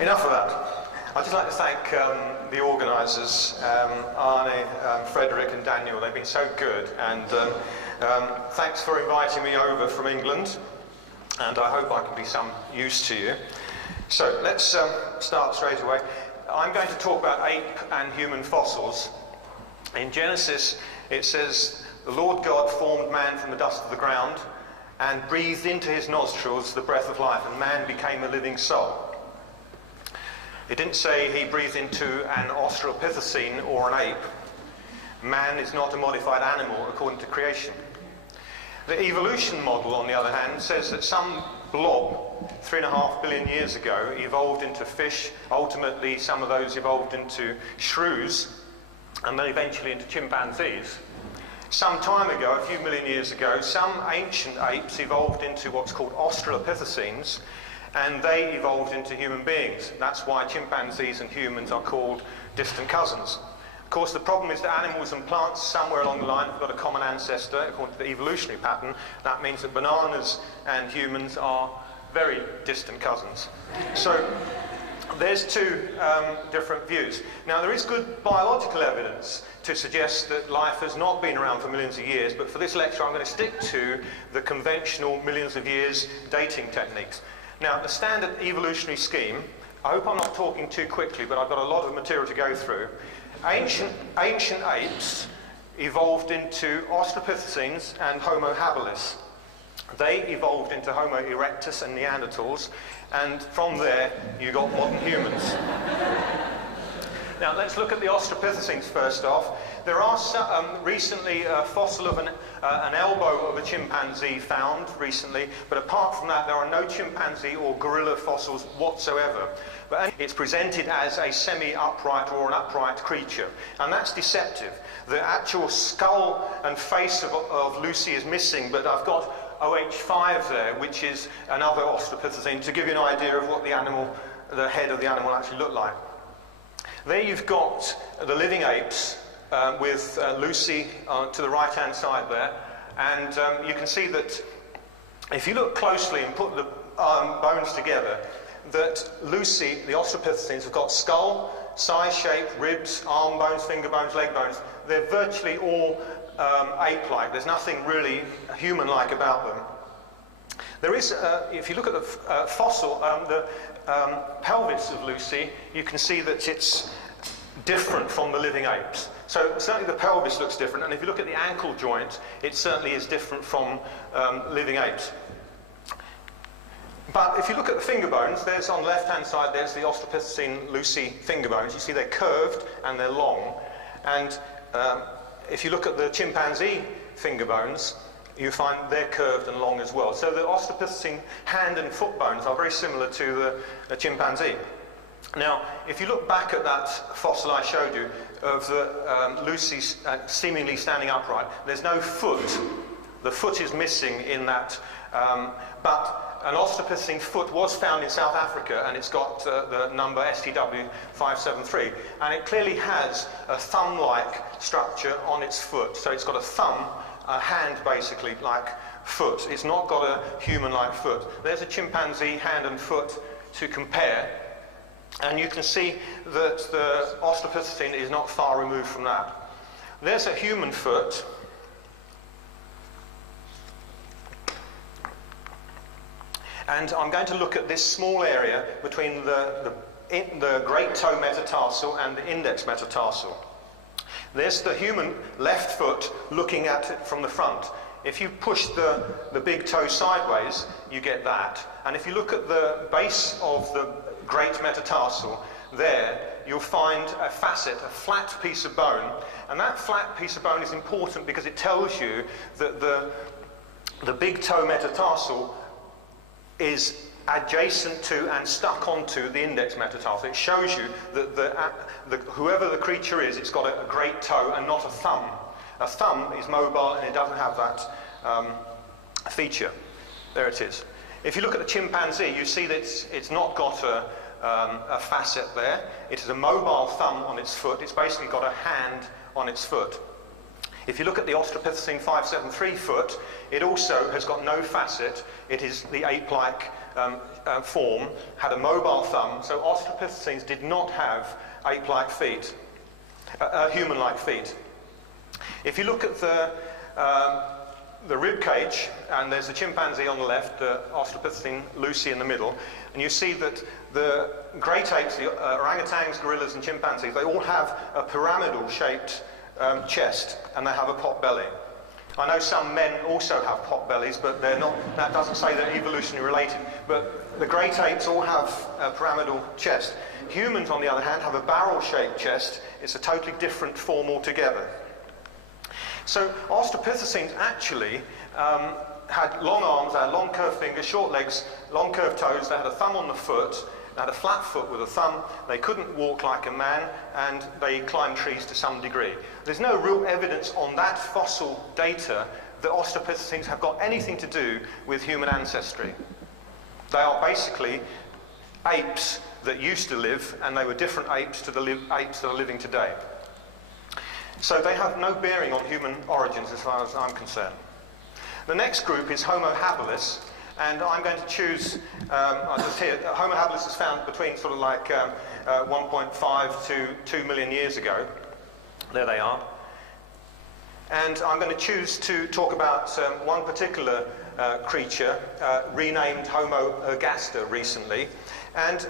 Enough of that. I'd just like to thank the organisers, Arne, Frederick and Daniel. They've been so good, and thanks for inviting me over from England, and I hope I can be some use to you. So let's start straight away. I'm going to talk about ape and human fossils. In Genesis it says, the Lord God formed man from the dust of the ground and breathed into his nostrils the breath of life, and man became a living soul. It didn't say he breathed into an Australopithecine or an ape. Man is not a modified animal according to creation. The evolution model, on the other hand, says that some blob 3.5 billion years ago evolved into fish. Ultimately, some of those evolved into shrews, and then eventually into chimpanzees. Some time ago, a few million years ago, some ancient apes evolved into what's called Australopithecines, and they evolved into human beings. That's why chimpanzees and humans are called distant cousins. Of course, the problem is that animals and plants somewhere along the line have got a common ancestor according to the evolutionary pattern. That means that bananas and humans are very distant cousins. So there's two different views. Now, there is good biological evidence to suggest that life has not been around for millions of years, but for this lecture I'm going to stick to the conventional millions of years dating techniques. Now, the standard evolutionary scheme, I hope I'm not talking too quickly, but I've got a lot of material to go through. Ancient apes evolved into Australopithecines and Homo habilis. They evolved into Homo erectus and Neanderthals, and from there you got modern humans. Now, let's look at the Australopithecines first off. There are recently a fossil of an elbow of a chimpanzee found recently, but apart from that there are no chimpanzee or gorilla fossils whatsoever. But it's presented as a semi-upright or an upright creature, and that's deceptive. The actual skull and face of Lucy is missing, but I've got OH5 there, which is another Australopithecine, to give you an idea of what the head of the animal actually looked like. There you've got the living apes with Lucy to the right-hand side there, and you can see that if you look closely and put the bones together, that Lucy, the Australopithecines, have got skull, size, shape, ribs, arm bones, finger bones, leg bones. They're virtually all ape-like. There's nothing really human-like about them. There is, if you look at the fossil, the pelvis of Lucy, you can see that it's different from the living apes. So certainly the pelvis looks different, and if you look at the ankle joint, it certainly is different from living apes. But if you look at the finger bones, there's on the left-hand side, there's the Australopithecine Lucy finger bones. You see they're curved and they're long. And if you look at the chimpanzee finger bones, you find they're curved and long as well. So the Australopithecine hand and foot bones are very similar to the chimpanzee. Now, if you look back at that fossil I showed you of the Lucy seemingly standing upright, there's no foot. The foot is missing in that, but an Australopithecine foot was found in South Africa, and it's got the number STW573, and it clearly has a thumb-like structure on its foot. So it's got a thumb, a hand basically like foot. It's not got a human-like foot. There's a chimpanzee hand and foot to compare, and you can see that the Australopithecine is not far removed from that. There's a human foot. And I'm going to look at this small area between the great toe metatarsal and the index metatarsal. There's the human left foot looking at it from the front. If you push the big toe sideways, you get that. And if you look at the base of the great metatarsal, there you'll find a facet, a flat piece of bone. And that flat piece of bone is important because it tells you that the big toe metatarsal is adjacent to and stuck onto the index metatarsal. It shows you that whoever the creature is, it's got a great toe and not a thumb. A thumb is mobile and it doesn't have that feature. There it is. If you look at the chimpanzee, you see that it's not got a facet there. It is a mobile thumb on its foot. It's basically got a hand on its foot. If you look at the Australopithecine 573 foot, it also has got no facet. It is the ape-like form, had a mobile thumb, so Australopithecines did not have ape-like feet, human-like feet. If you look at the rib cage, and there's a chimpanzee on the left, the Australopithecine Lucy in the middle, and you see that the great apes, the orangutans, gorillas and chimpanzees, they all have a pyramidal shaped chest, and they have a pot belly. I know some men also have pot bellies, but they're not, that doesn't say they're evolutionarily related. But the great apes all have a pyramidal chest. Humans, on the other hand, have a barrel-shaped chest. It's a totally different form altogether. So Australopithecines actually had long arms, they had long curved fingers, short legs, long curved toes, they had a thumb on the foot, they had a flat foot with a thumb, they couldn't walk like a man, and they climbed trees to some degree. There's no real evidence on that fossil data that Australopithecines have got anything to do with human ancestry. They are basically apes that used to live, and they were different apes to the apes that are living today. So they have no bearing on human origins as far as I'm concerned. The next group is Homo habilis, and I'm going to choose, just here, Homo habilis is found between sort of like 1.5 to 2 million years ago. There they are. And I'm going to choose to talk about one particular creature, renamed Homo ergaster recently. And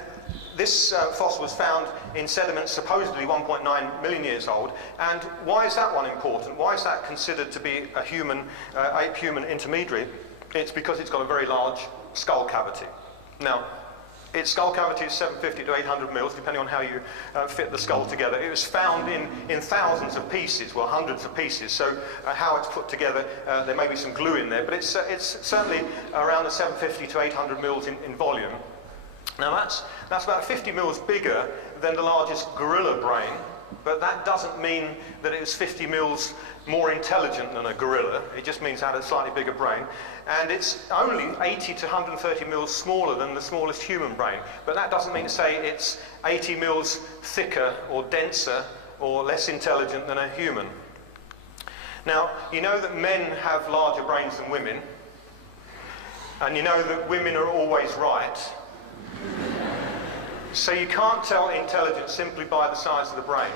this fossil was found in sediments supposedly 1.9 million years old. And why is that one important? Why is that considered to be a human, ape-human intermediary? It's because it's got a very large skull cavity. Now, its skull cavity is 750 to 800 mils, depending on how you fit the skull together. It was found in thousands of pieces, well, hundreds of pieces. So how it's put together, there may be some glue in there, but it's certainly around the 750 to 800 mils in volume. Now that's about 50 mils bigger than the largest gorilla brain, but that doesn't mean that it was 50 mils more intelligent than a gorilla. It just means it had a slightly bigger brain. And it's only 80 to 130 mils smaller than the smallest human brain. But that doesn't mean to say it's 80 mils thicker or denser or less intelligent than a human. Now, you know that men have larger brains than women, and you know that women are always right. So you can't tell intelligence simply by the size of the brain.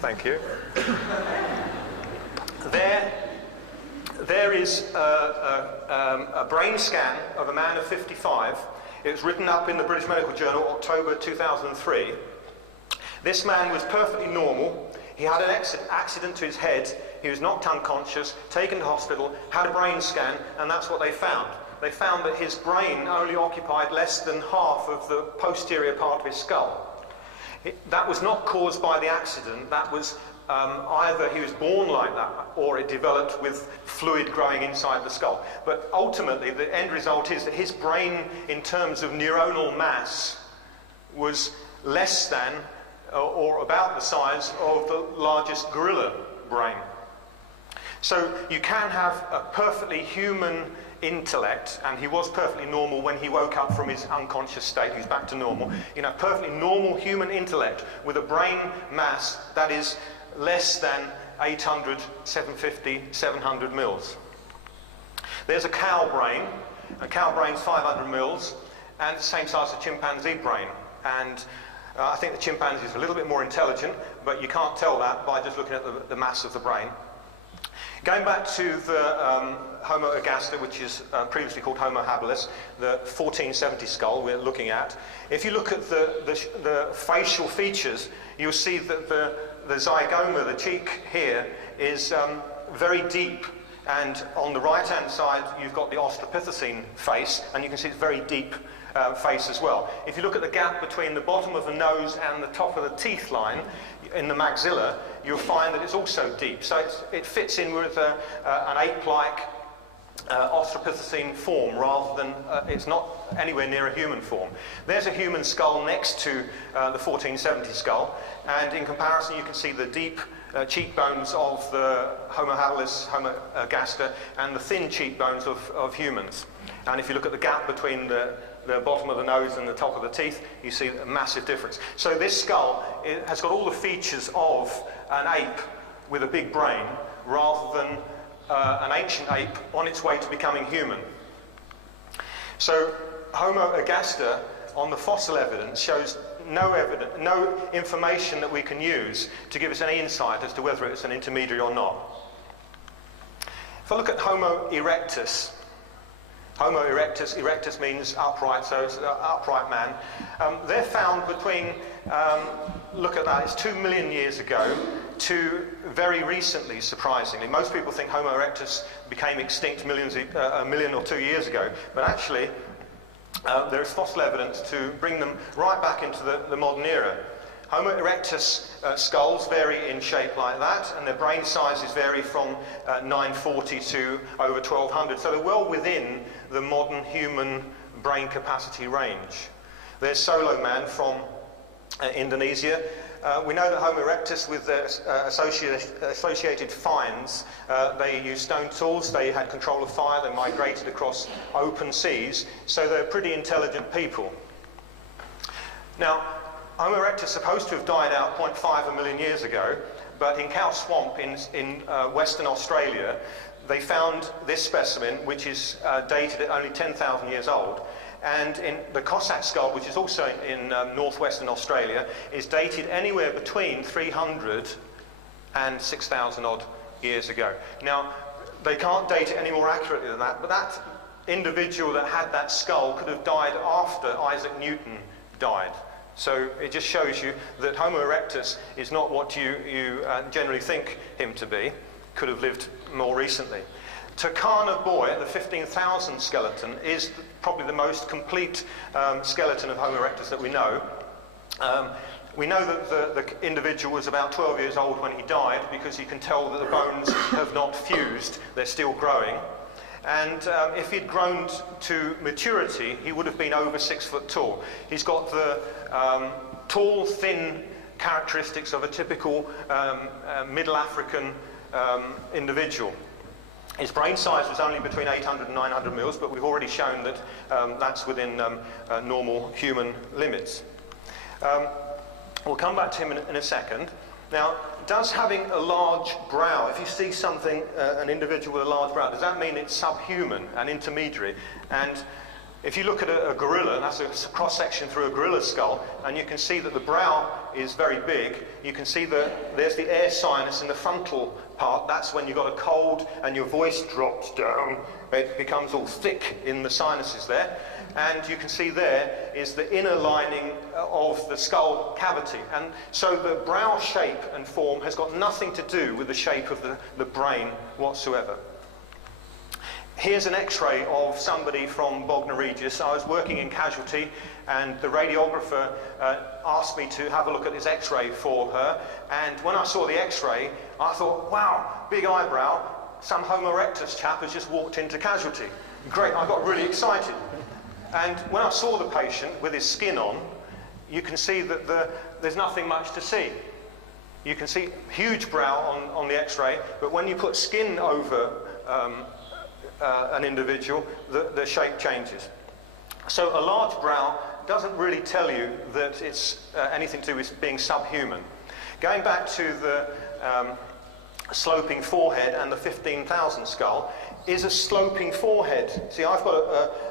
Thank you. There is a brain scan of a man of 55. It was written up in the British Medical Journal, October 2003. This man was perfectly normal. He had an accident to his head. He was knocked unconscious, taken to hospital, had a brain scan, and that's what they found. They found that his brain only occupied less than half of the posterior part of his skull. That was not caused by the accident. That was either he was born like that or it developed with fluid growing inside the skull. But ultimately, the end result is that his brain, in terms of neuronal mass, was less than or about the size of the largest gorilla brain. So you can have a perfectly human intellect, and he was perfectly normal when he woke up from his unconscious state. He's back to normal. You know, perfectly normal human intellect with a brain mass that is less than 800, 750, 700 mils. There's a cow brain. A cow brain's 500 mils, and the same size as a chimpanzee brain. And I think the chimpanzee is a little bit more intelligent, but you can't tell that by just looking at the mass of the brain. Going back to the Homo ergaster, which is previously called Homo habilis, the 1470 skull we're looking at, if you look at the facial features, you'll see that the zygoma, the cheek here, is very deep. And on the right-hand side, you've got the Australopithecine face, and you can see it's very deep face as well. If you look at the gap between the bottom of the nose and the top of the teeth line in the maxilla, you'll find that it's also deep. So it fits in with an ape-like Australopithecine form rather than, it's not anywhere near a human form. There's a human skull next to the 1470 skull, and in comparison you can see the deep cheekbones of the Homo habilis, Homo ergaster, and the thin cheekbones of humans. And if you look at the gap between the the bottom of the nose and the top of the teeth, you see a massive difference. So this skull, it has got all the features of an ape with a big brain, rather than an ancient ape on its way to becoming human. So Homo ergaster, on the fossil evidence, shows no information that we can use to give us any insight as to whether it's an intermediary or not. If I look at Homo erectus, Homo erectus, erectus means upright, so it's an upright man. They're found between, look at that, it's 2 million years ago to very recently, surprisingly. Most people think Homo erectus became extinct a million or 2 years ago, but actually there is fossil evidence to bring them right back into the modern era. Homo erectus skulls vary in shape like that, and their brain sizes vary from 940 to over 1200, so they're well within the modern human brain capacity range. There's Solo Man from Indonesia. We know that Homo erectus, with their associated finds, they used stone tools, they had control of fire, they migrated across open seas, so they're pretty intelligent people. Now, Homo erectus is supposed to have died out 0.5 million years ago, but in Cow Swamp in Western Australia, they found this specimen, which is dated at only 10,000 years old. And in the Cossack skull, which is also in northwestern Australia, is dated anywhere between 300 and 6,000 odd years ago. Now, they can't date it any more accurately than that, but that individual that had that skull could have died after Isaac Newton died. So it just shows you that Homo erectus is not what you generally think him to be. Could have lived more recently. Turkana Boy, the 15,000 skeleton, is probably the most complete skeleton of Homo erectus that we know. We know that the individual was about 12 years old when he died, because you can tell that the bones have not fused, they're still growing. And if he'd grown to maturity, he would have been over 6 foot tall. He's got the tall, thin characteristics of a typical Middle African individual. His brain size was only between 800 and 900 mils, but we've already shown that that's within normal human limits. We'll come back to him in a second. Now, does having a large brow, if you see something, an individual with a large brow, does that mean it's subhuman, an intermediary? And if you look at a gorilla, that's a cross-section through a gorilla skull, and you can see that the brow is very big. You can see that there's the air sinus in the frontal part. That's when you've got a cold and your voice drops down. It becomes all thick in the sinuses there. And you can see there is the inner lining of the skull cavity. And so the brow shape and form has got nothing to do with the shape of the brain whatsoever. Here's an x-ray of somebody from Bognor Regis. I was working in casualty, and the radiographer asked me to have a look at this x-ray for her. And when I saw the x-ray, I thought, wow, big eyebrow, some Homo erectus chap has just walked into casualty. Great, I got really excited. And when I saw the patient with his skin on, you can see that there's nothing much to see. You can see huge brow on the x-ray, but when you put skin over an individual, the shape changes. So a large brow doesn't really tell you that it's anything to do with being subhuman. Going back to the sloping forehead and the 15,000 skull, is a sloping forehead, see, I've got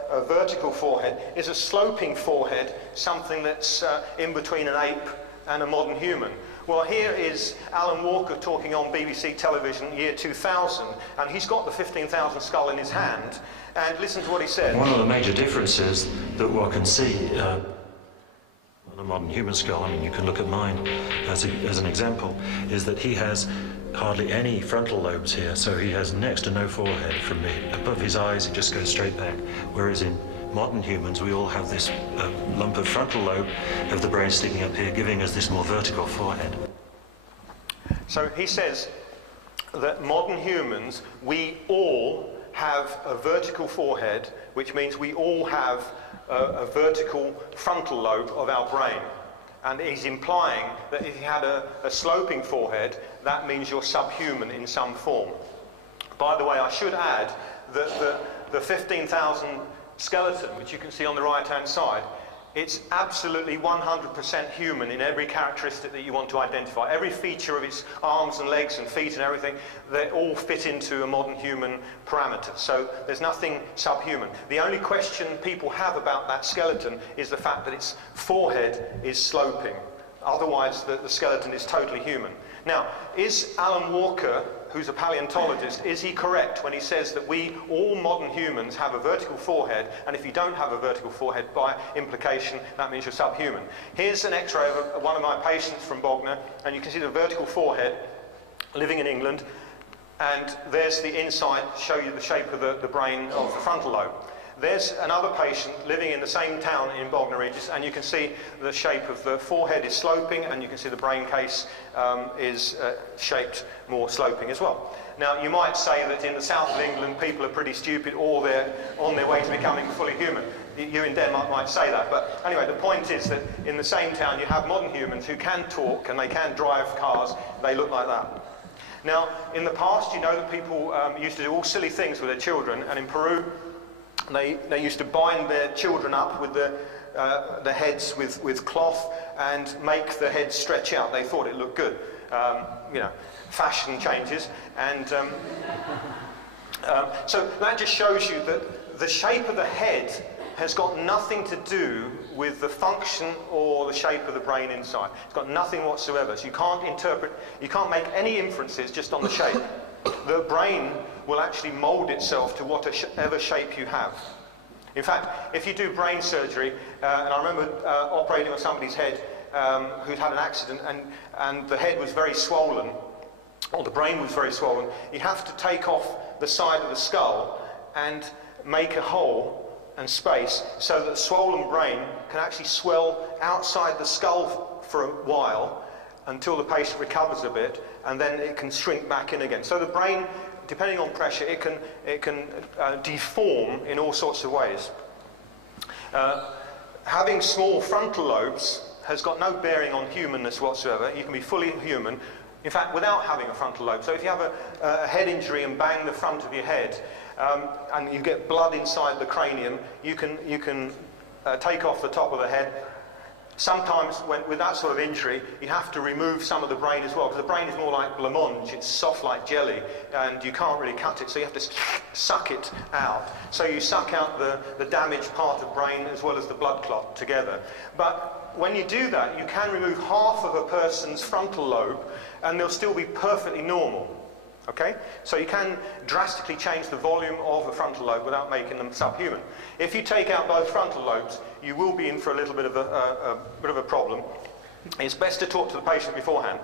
a vertical forehead, is a sloping forehead something that's in between an ape and a modern human? Well, here is Alan Walker talking on BBC television year 2000, and he's got the 15,000 skull in his hand, and listen to what he said. One of the major differences that one can see on a modern human skull, I mean, you can look at mine as an example, is that he has hardly any frontal lobes here, so he has next to no forehead from above his eyes. It just goes straight back, whereas in modern humans we all have this lump of frontal lobe of the brain sticking up here, giving us this more vertical forehead. So he says that modern humans, we all have a vertical forehead, which means we all have a vertical frontal lobe of our brain. And he's implying that if you had a sloping forehead, that means you're subhuman in some form. By the way, I should add that the 15,000 skeleton, which you can see on the right-hand side, it's absolutely 100% human in every characteristic that you want to identify. Every feature of its arms and legs and feet and everything, they all fit into a modern human parameter. So there's nothing subhuman. The only question people have about that skeleton is the fact that its forehead is sloping. Otherwise, the skeleton is totally human. Now, is Alan Walker, who's a paleontologist, is he correct when he says that we, all modern humans, have a vertical forehead, and if you don't have a vertical forehead, by implication, that means you're subhuman? Here's an X-ray of one of my patients from Bognor, and you can see the vertical forehead, living in England, and there's the inside, show you the shape of the brain of the frontal lobe. There's another patient living in the same town in Bognor Regis, and you can see the shape of the forehead is sloping, and you can see the brain case is shaped more sloping as well. Now, you might say that in the south of England, people are pretty stupid, or they're on their way to becoming fully human. You in Denmark might say that, but anyway, the point is that in the same town, you have modern humans who can talk, and they can drive cars. They look like that. Now, in the past, you know that people used to do all silly things with their children, and in Peru, they used to bind their children up with the heads with cloth and make the heads stretch out. They thought it looked good. You know, fashion changes, and so that just shows you that the shape of the head has got nothing to do with the function or the shape of the brain inside. It's got nothing whatsoever. So you can't interpret, you can't make any inferences just on the shape. The brain will actually mold itself to whatever shape you have. In fact, if you do brain surgery, and I remember operating on somebody's head who'd had an accident, and the head was very swollen, or the brain was very swollen, you have to take off the side of the skull and make a hole and space so that the swollen brain can actually swell outside the skull for a while until the patient recovers a bit, and then it can shrink back in again. So the brain, depending on pressure, it can deform in all sorts of ways. Having small frontal lobes has got no bearing on humanness whatsoever. You can be fully human, in fact, without having a frontal lobe. So if you have a head injury and bang the front of your head, and you get blood inside the cranium, you can take off the top of the head. Sometimes, with that sort of injury, you have to remove some of the brain as well, because the brain is more like blancmange, it's soft like jelly, and you can't really cut it, so you have to suck it out. So you suck out the damaged part of brain as well as the blood clot together. But when you do that, you can remove half of a person's frontal lobe, and they'll still be perfectly normal. Okay? So you can drastically change the volume of a frontal lobe without making them subhuman. If you take out both frontal lobes, you will be in for a little bit of a problem. It's best to talk to the patient beforehand.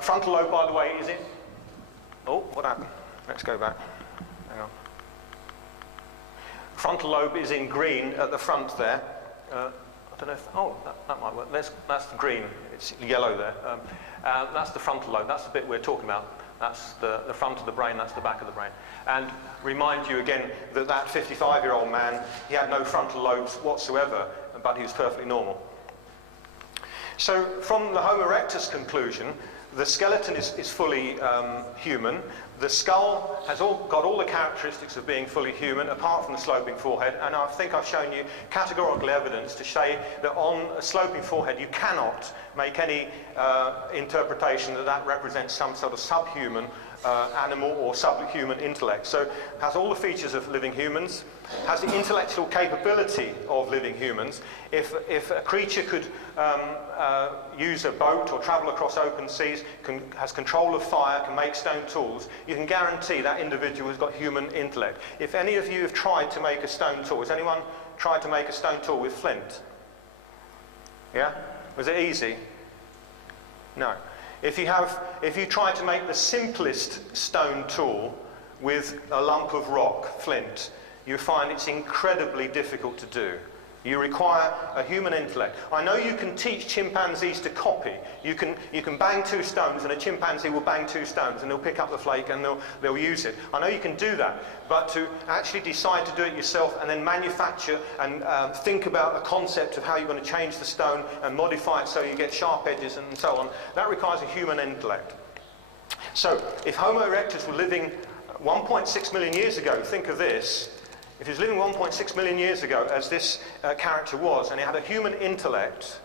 Frontal lobe, by the way, is it... Oh, what happened? Let's go back. Hang on. Frontal lobe is in green at the front there. I don't know if... Oh, that might work. That's green. It's yellow there. That's the frontal lobe. That's the bit we're talking about. That's the front of the brain, that's the back of the brain. And remind you again that that 55-year-old man, he had no frontal lobes whatsoever, but he was perfectly normal. So from the Homo erectus conclusion, the skeleton is fully human. The skull has got all the characteristics of being fully human, apart from the sloping forehead, and I think I've shown you categorical evidence to say that on a sloping forehead you cannot make any interpretation that represents some sort of subhuman animal or subhuman intellect. So it has all the features of living humans, has the intellectual capability of living humans. If a creature could use a boat or travel across open seas, has control of fire, can make stone tools, you can guarantee that individual has got human intellect. If any of you have tried to make a stone tool, has anyone tried to make a stone tool with flint? Yeah? Was it easy? No. If you try to make the simplest stone tool with a lump of rock, flint, you find it's incredibly difficult to do. You require a human intellect. I know you can teach chimpanzees to copy. You can bang two stones and a chimpanzee will bang two stones and they'll pick up the flake and they'll use it. I know you can do that, but to actually decide to do it yourself and then manufacture and think about a concept of how you're going to change the stone and modify it so you get sharp edges and so on, that requires a human intellect. So if Homo erectus were living 1.6 million years ago, think of this. If he was living 1.6 million years ago, as this character was, and he had a human intellect,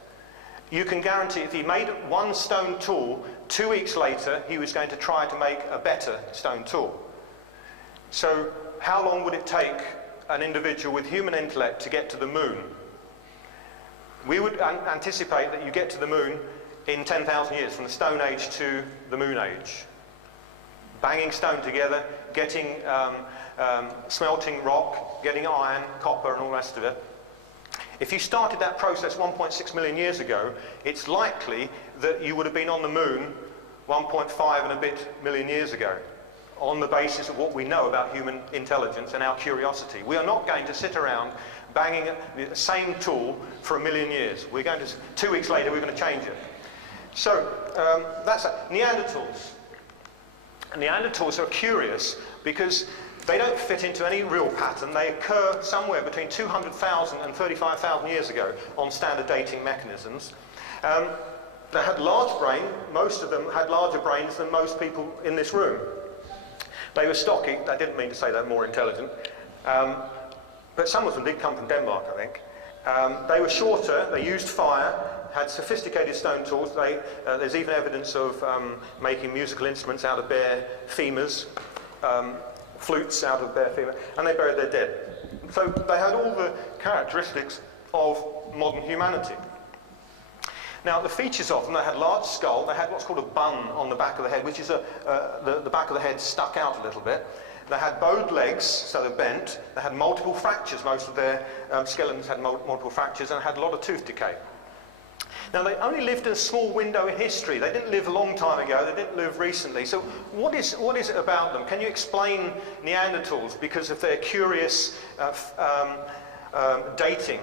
you can guarantee if he made one stone tool, 2 weeks later he was going to try to make a better stone tool. So how long would it take an individual with human intellect to get to the moon? We would anticipate that you get to the moon in 10,000 years, from the Stone Age to the Moon Age. Banging stone together, getting smelting rock, getting iron, copper and all the rest of it. If you started that process 1.6 million years ago, it's likely that you would have been on the moon 1.5 and a bit million years ago, on the basis of what we know about human intelligence and our curiosity. We are not going to sit around banging the same tool for 1 million years. We're going to, 2 weeks later, we're going to change it. So, that's it. Neanderthals. Neanderthals are curious because they don't fit into any real pattern. They occur somewhere between 200,000 and 35,000 years ago on standard dating mechanisms. They had large brain. Most of them had larger brains than most people in this room. They were stocky. I didn't mean to say they're more intelligent. But some of them did come from Denmark, I think. They were shorter. They used fire, had sophisticated stone tools. There's even evidence of making musical instruments out of bare femurs, flutes out of bare femur, and they buried their dead. So they had all the characteristics of modern humanity. Now, the features of them, they had large skull, they had what's called a bun on the back of the head, which is the back of the head stuck out a little bit. They had bowed legs, so they're bent. They had multiple fractures. Most of their skeletons had multiple fractures and had a lot of tooth decay. Now, they only lived in a small window in history. They didn't live a long time ago. They didn't live recently. So what is it about them? Can you explain Neanderthals because of their curious dating?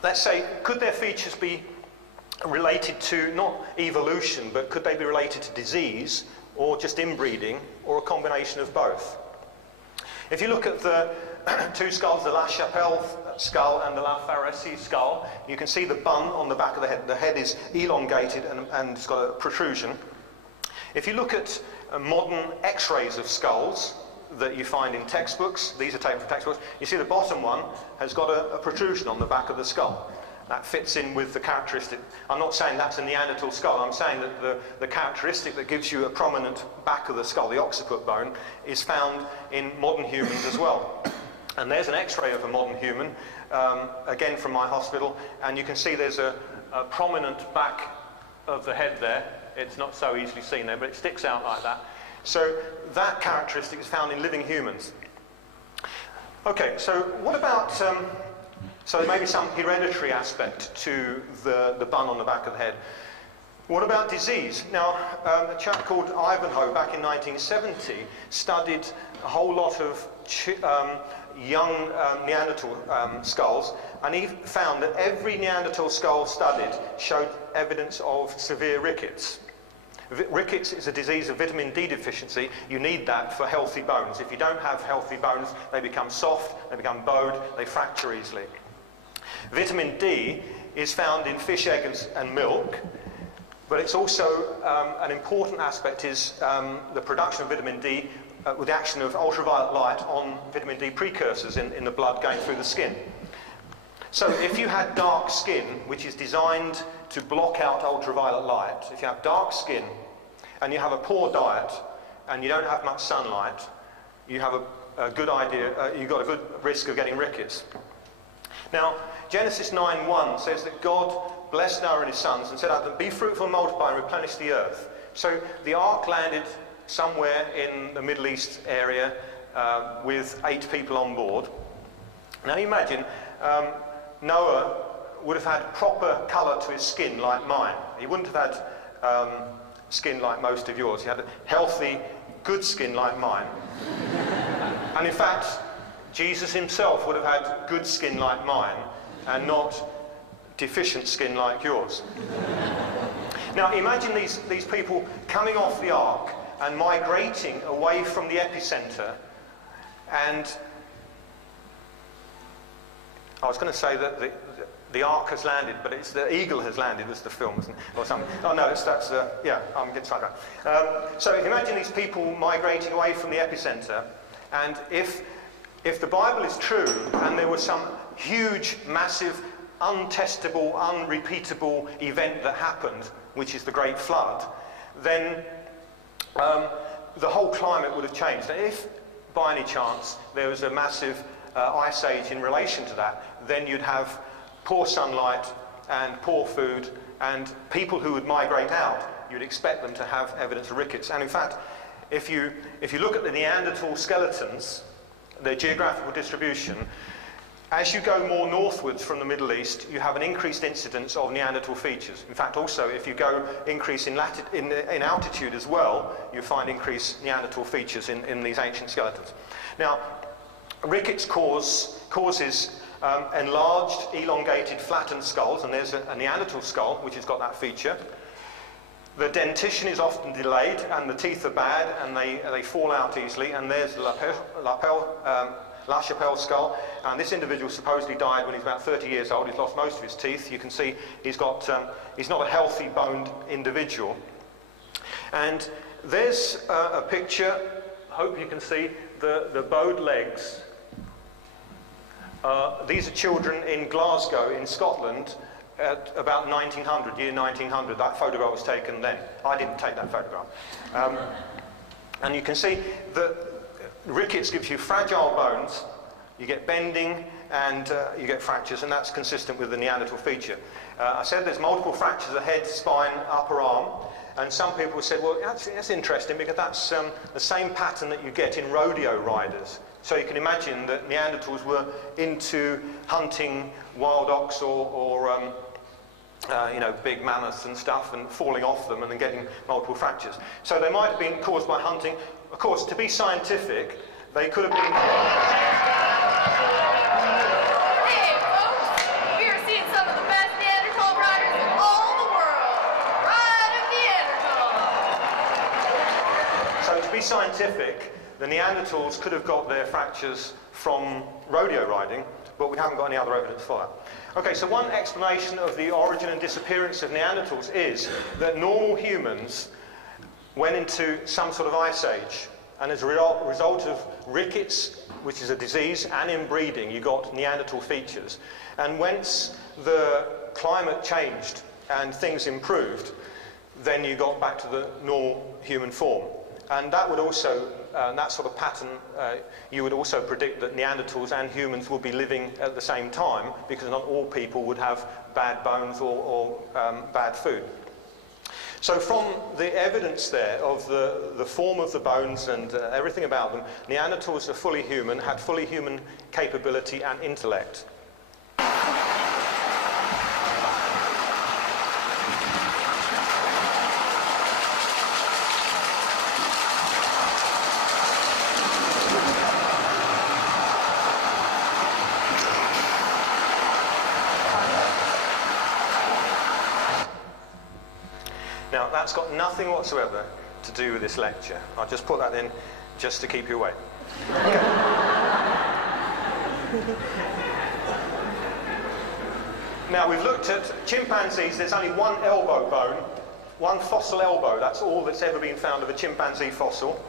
Let's say, could their features be related to, not evolution, but could they be related to disease, or just inbreeding, or a combination of both? If you look at the two skulls, the La Chapelle skull and the La Pharisee skull, you can see the bun on the back of the head. The head is elongated and it's got a protrusion. If you look at modern x-rays of skulls that you find in textbooks, these are taken from textbooks, you see the bottom one has got a protrusion on the back of the skull. That fits in with the characteristic. I'm not saying that's a Neanderthal skull. I'm saying that the characteristic that gives you a prominent back of the skull, the occiput bone, is found in modern humans as well. And there's an x-ray of a modern human, again from my hospital, and you can see there's a prominent back of the head there. It's not so easily seen there, but it sticks out like that. So that characteristic is found in living humans. Okay, so what about... So there may be some hereditary aspect to the bun on the back of the head. What about disease? Now, a chap called Ivanhoe back in 1970 studied a whole lot of young Neanderthal skulls, and he found that every Neanderthal skull studied showed evidence of severe rickets. Rickets is a disease of vitamin D deficiency. You need that for healthy bones. If you don't have healthy bones, they become soft, they become bowed, they fracture easily. Vitamin D is found in fish eggs and milk, but it's also an important aspect is the production of vitamin D with the action of ultraviolet light on vitamin D precursors in the blood going through the skin. So if you had dark skin, which is designed to block out ultraviolet light, if you have dark skin and you have a poor diet and you don't have much sunlight, you have a good idea, you've got a good risk of getting rickets. Now, Genesis 9:1 says that God blessed Noah and his sons and said unto them, "Be fruitful and multiply and replenish the earth." So the ark landed somewhere in the Middle East area with 8 people on board. Now imagine Noah would have had proper colour to his skin like mine. He wouldn't have had skin like most of yours. He had a healthy, good skin like mine. And in fact, Jesus himself would have had good skin like mine and not deficient skin like yours. Now imagine these people coming off the ark and migrating away from the epicenter, and I was going to say that the ark has landed, but it's the eagle has landed was the film, isn't it? Or something. Oh no, yeah, I'm getting sidetracked. So imagine these people migrating away from the epicenter, and if the Bible is true, and there was some huge, massive, untestable, unrepeatable event that happened, which is the Great Flood, then the whole climate would have changed. And if, by any chance, there was a massive ice age in relation to that, then you'd have poor sunlight and poor food, and people who would migrate out, you'd expect them to have evidence of rickets. And in fact, if you look at the Neanderthal skeletons, their geographical distribution, as you go more northwards from the Middle East, you have an increased incidence of Neanderthal features. In fact, also, if you go increase in altitude as well, you find increased Neanderthal features in these ancient skeletons. Now, rickets causes enlarged, elongated, flattened skulls, and there's a Neanderthal skull which has got that feature. The dentition is often delayed, and the teeth are bad, and they fall out easily. And there's the La Chapelle skull, and this individual supposedly died when he's about 30 years old. He's lost most of his teeth. You can see he's not a healthy boned individual. And there's a picture, hope you can see, the bowed legs. These are children in Glasgow in Scotland at about 1900, year 1900. That photograph was taken then. I didn't take that photograph. And you can see that rickets gives you fragile bones, you get bending, and you get fractures, and that's consistent with the Neanderthal feature. I said there's multiple fractures of head, spine, upper arm, and some people said, well, that's interesting because that's the same pattern that you get in rodeo riders. So you can imagine that Neanderthals were into hunting wild ox or big mammoths and stuff, and falling off them and then getting multiple fractures. So they might have been caused by hunting. Of course, to be scientific, they could have been... Hey, folks! We are seeing some of the best Neanderthal riders in all the world! Ride of Neanderthal! So to be scientific, the Neanderthals could have got their fractures from rodeo riding, but we haven't got any other evidence for that. Okay, so one explanation of the origin and disappearance of Neanderthals is that normal humans went into some sort of ice age, and as a result of rickets, which is a disease, and inbreeding, you got Neanderthal features. And once the climate changed and things improved, then you got back to the normal human form. And that would also, that sort of pattern, you would also predict that Neanderthals and humans would be living at the same time, because not all people would have bad bones or bad food. So from the evidence there of the form of the bones and everything about them, Neanderthals are fully human, had fully human capability and intellect. Now, that's got nothing whatsoever to do with this lecture. I'll just put that in just to keep you awake. Okay. Now, we've looked at chimpanzees. There's only one elbow bone, one fossil elbow. That's all that's ever been found of a chimpanzee fossil.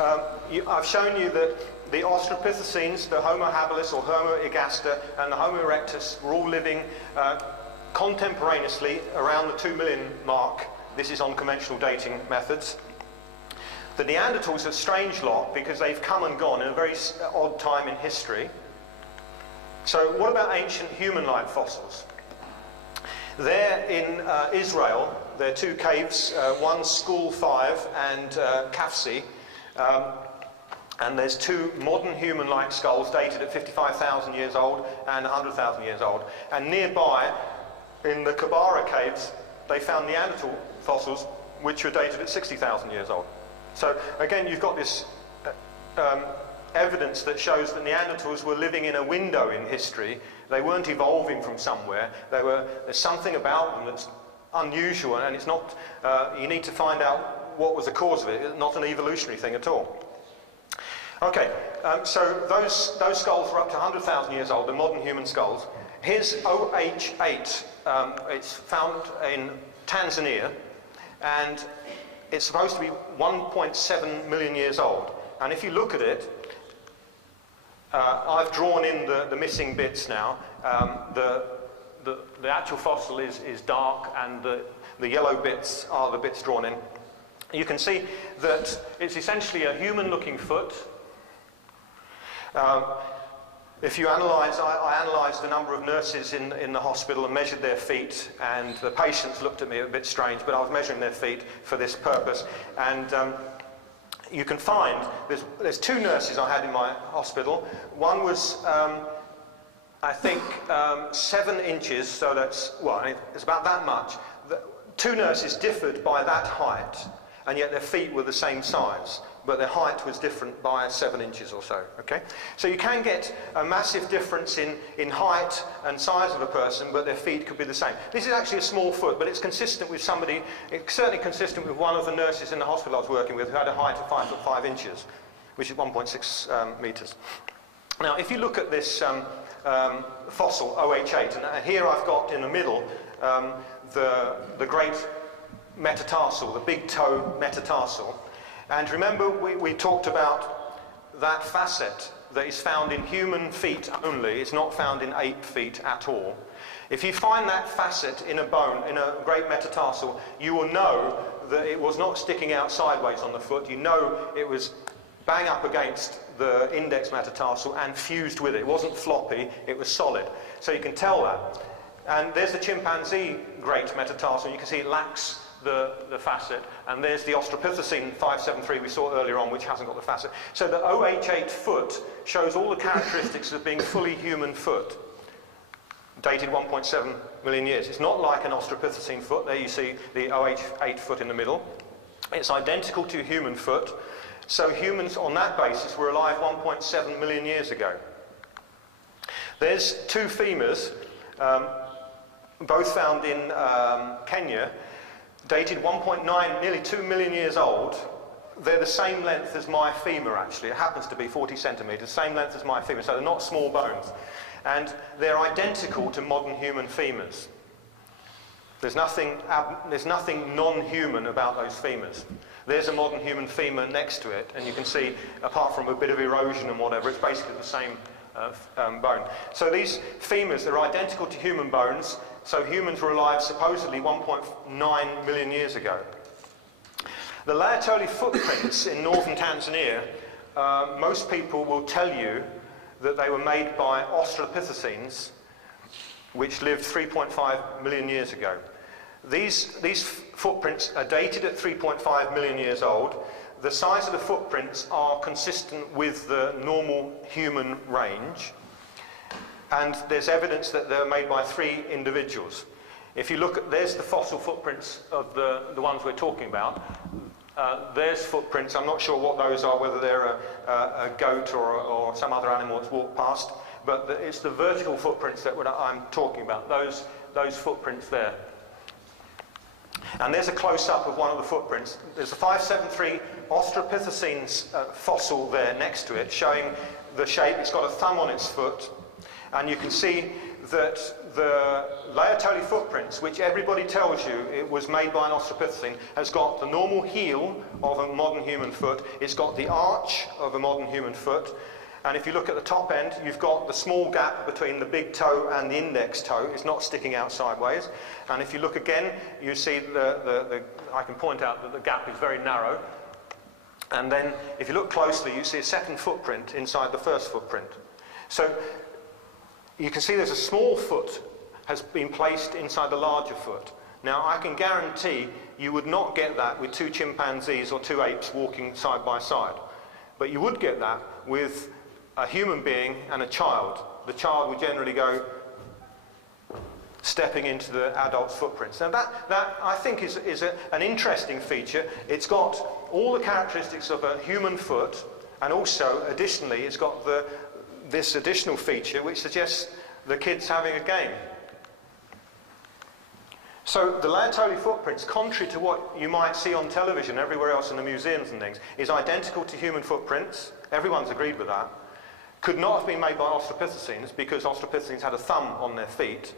I've shown you that the Australopithecines, the Homo habilis or Homo ergaster, and the Homo erectus were all living contemporaneously around the 2 million mark. This is on conventional dating methods. The Neanderthals are a strange lot because they've come and gone in a very odd time in history. So what about ancient human-like fossils? There in Israel, there are two caves, one School 5 and Kafsi, and there's two modern human-like skulls dated at 55,000 years old and 100,000 years old. And nearby, in the Kabara caves, they found Neanderthal fossils which were dated at 60,000 years old. So again, you've got this evidence that shows that Neanderthals were living in a window in history. They weren't evolving from somewhere. There's something about them that's unusual, and it's not. You need to find out what was the cause of it. It's not an evolutionary thing at all. Okay, so those skulls were up to 100,000 years old, the modern human skulls. Here's OH8. It's found in Tanzania, and it's supposed to be 1.7 million years old. And if you look at it, I've drawn in the missing bits now. The actual fossil is dark, and the yellow bits are the bits drawn in. You can see that it's essentially a human-looking foot. If you analyse, I analysed the number of nurses in the hospital and measured their feet, and the patients looked at me a bit strange, but I was measuring their feet for this purpose. And you can find, there's two nurses I had in my hospital. One was, I think, 7 inches, so that's, well, it's about that much. Two nurses differed by that height, and yet their feet were the same size, but their height was different by 7 inches or so, okay? So you can get a massive difference in height and size of a person, but their feet could be the same. This is actually a small foot, but it's consistent with somebody, it's certainly consistent with one of the nurses in the hospital I was working with who had a height of 5 foot 5 inches, which is 1.6 metres. Now, if you look at this fossil, OH8, and here I've got in the middle the great metatarsal, the big toe metatarsal. And remember, we talked about that facet that is found in human feet only. It's not found in ape feet at all. If you find that facet in a bone, in a great metatarsal, you will know that it was not sticking out sideways on the foot. You know it was bang up against the index metatarsal and fused with it. It wasn't floppy, it was solid. So you can tell that. And there's the chimpanzee great metatarsal. You can see it lacks the facet, and there's the Australopithecine 573 we saw earlier on, which hasn't got the facet. So the OH8 foot shows all the characteristics of being fully human foot, dated 1.7 million years. It's not like an Australopithecine foot. There you see the OH8 foot in the middle. It's identical to a human foot, so humans on that basis were alive 1.7 million years ago. There's two femurs, both found in Kenya, dated 1.9, nearly 2 million years old. They're the same length as my femur, actually. It happens to be 40 centimetres, same length as my femur, so they're not small bones. And they're identical to modern human femurs. There's nothing non-human about those femurs. There's a modern human femur next to it, and you can see, apart from a bit of erosion and whatever, it's basically the same bone. So these femurs are identical to human bones. So humans were alive supposedly 1.9 million years ago. The Laetoli footprints in northern Tanzania, most people will tell you that they were made by Australopithecines, which lived 3.5 million years ago. These footprints are dated at 3.5 million years old. The size of the footprints are consistent with the normal human range. And there's evidence that they're made by 3 individuals. If you look at, there's the fossil footprints of the ones we're talking about. There's footprints, I'm not sure what those are, whether they're a goat or some other animal that's walked past, but it's the vertical footprints that I'm talking about, those footprints there. And there's a close-up of one of the footprints. There's a 573 Australopithecines fossil there next to it, showing the shape. It's got a thumb on its foot. And you can see that the Laetoli footprints, which everybody tells you it was made by an Australopithecine, has got the normal heel of a modern human foot. It's got the arch of a modern human foot. And if you look at the top end, you've got the small gap between the big toe and the index toe. It's not sticking out sideways. And if you look again, you see I can point out that the gap is very narrow. And then if you look closely, you see a second footprint inside the first footprint. So you can see there's a small foot has been placed inside the larger foot. Now, I can guarantee you would not get that with 2 chimpanzees or 2 apes walking side by side. But you would get that with a human being and a child. The child would generally go stepping into the adult's footprints. Now, that I think is an interesting feature. It's got all the characteristics of a human foot, and also, additionally, it's got this additional feature which suggests the kid's having a game. So the Laetoli footprints, contrary to what you might see on television everywhere else in the museums and things, is identical to human footprints. Everyone's agreed with that. could not have been made by Australopithecines because Australopithecines had a thumb on their feet,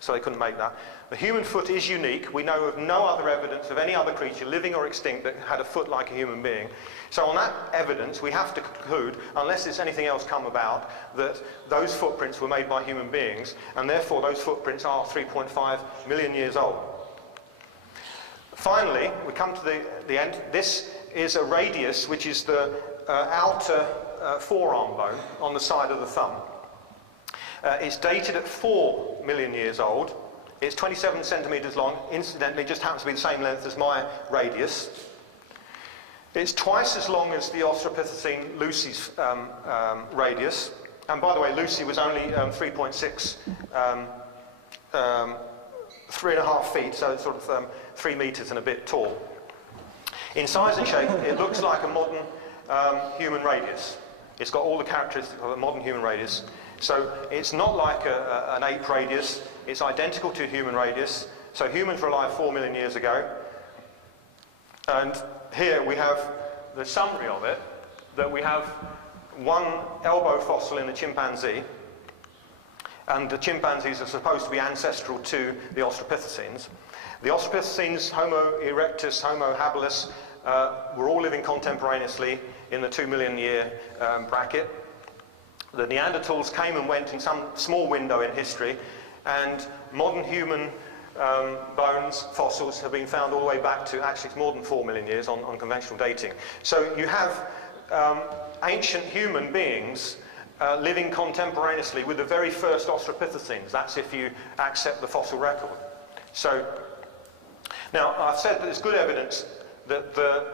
so they couldn't make that. The human foot is unique. We know of no other evidence of any other creature, living or extinct, that had a foot like a human being. So on that evidence, we have to conclude, unless there's anything else come about, that those footprints were made by human beings, and therefore those footprints are 3.5 million years old. Finally, we come to the end. This is a radius, which is the outer forearm bone on the side of the thumb. It's dated at 4 million years old. It's 27 centimetres long. Incidentally, it just happens to be the same length as my radius. It's twice as long as the Australopithecine Lucy's radius. And by the way, Lucy was only 3.5 feet, so it's sort of 3 metres and a bit tall. In size and shape, it looks like a modern human radius. It's got all the characteristics of a modern human radius. So it's not like an ape radius. It's identical to a human radius. So humans were alive 4 million years ago. And here we have the summary of it, that we have one elbow fossil in a chimpanzee, and the chimpanzees are supposed to be ancestral to the Australopithecines. The Australopithecines, Homo erectus, Homo habilis, were all living contemporaneously in the 2 million year bracket. The Neanderthals came and went in some small window in history, and modern human bones, fossils, have been found all the way back to, actually it's more than 4 million years on conventional dating. So you have ancient human beings living contemporaneously with the very first Australopithecines. That's if you accept the fossil record. So, now I've said that there's good evidence that the